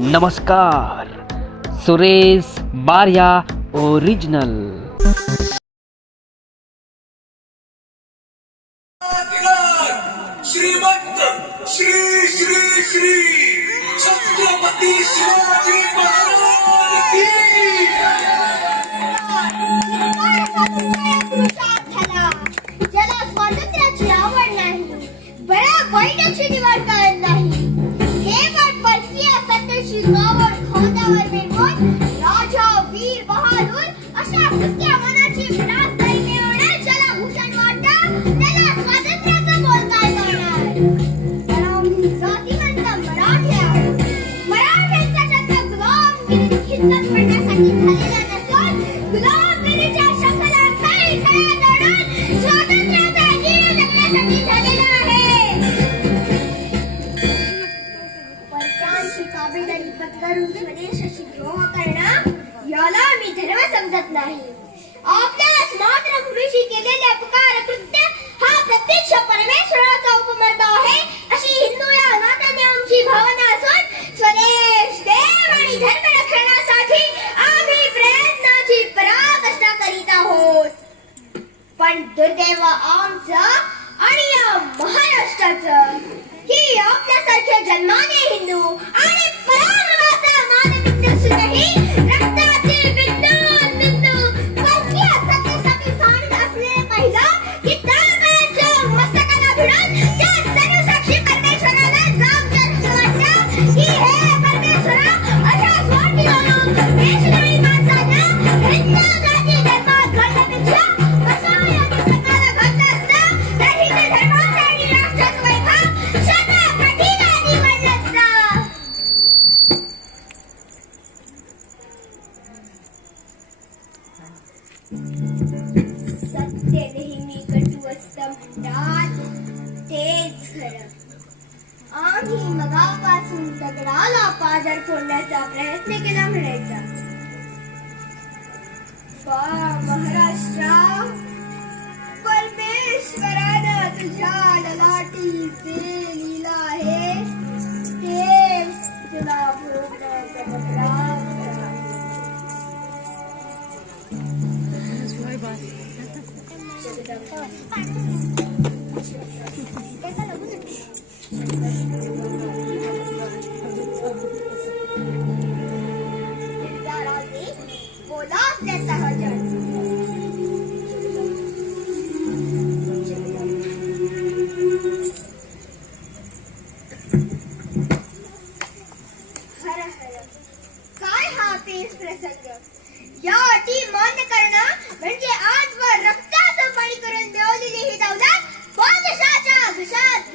नमस्कार, सुरेश बारिया ओरिजिनल। श्रीमंत श्री श्री श्री छत्रपती शिवाजी महाराज की ज्याला स्वातंत्र्याची आवड नाही, बळा वाईटाची निवड करत नाही, केवळ परकीय सत्तेची गावड खांद्यावर मिळवून राजा वीर बहादूर अशा सत्या मनाची विलासदायी मिळवण्यात ज्याला भूषण वाटतं त्याला स्वातंत्र्याचा बोल काय करणार। पण आम्ही जातीवंत मराठी आहोत। मराठ्यांचा जन्म गुलामगिरीत खिदमत करण्यासाठी झालेला नसून गुलामगिरीच्या शंखला खळी खळ्यात ओढून स्वातंत्र्याचा जीव जगण्यासाठी झालेला आहे। परक्यांची काबीलदारी पत्करून स्वदेशाची द्रोह करणं याला मी धर्म समजत नाही। आपल्याला मातृभूमीशी केलेले अपकार कृत्य हा प्रत्यक्ष परमेश्वराचा उपमर्द आहे अशी हिंदू या नात्याने आमची भावना असून स्वदेश देव आणि धर्म रक्षणासाठी आम्ही प्रयत्नाची पराकाष्ठा करीत आहोत। पण दुर्दैव आमचं आणि या महाराष्ट्राचं की आपल्यासारख्या जन्माने हिंदू आणि पराक्रमाचा मानबिंदू असूनही रक्ताचे बिंदू परकीय सत्तेसाठी सांडत असलेले पाहिलं की तळमळाच्या मस्तकाला भिडून त्या सर्वसाक्षी परमेश्वराला जाब जास्त वाटलं की हे परमेश्वरा अशा स्वार्थी म्हणून देशद्रोही माणसांना हिंदू जाती धर्मात घडण्यापेक्षा कशा या पुस्तकाला घडलं असतं तर हिंदू धर्माचा आणि राष्ट्राचं वैभव शतपटीने निवडलं असतं। सत्य नेहमी कटू असतं म्हणतात तेच खरं। आम्ही मगापासून दगडाला पाझर फोडण्याचा प्रयत्न केला म्हणायचा। महाराष्ट्रा, परमेश्वरानं तुझ्या ललाटी जे लिहिलं आहे ते तुला भोगण्याचा बदला बोला आपल्या सहजन। हर हर काय हा पेच प्रसंग। या अटी मान्य करणं म्हणजे आजवर रक्ताचं पाणी करून मिळवलेली ही दौलत बादशाहच्या घशात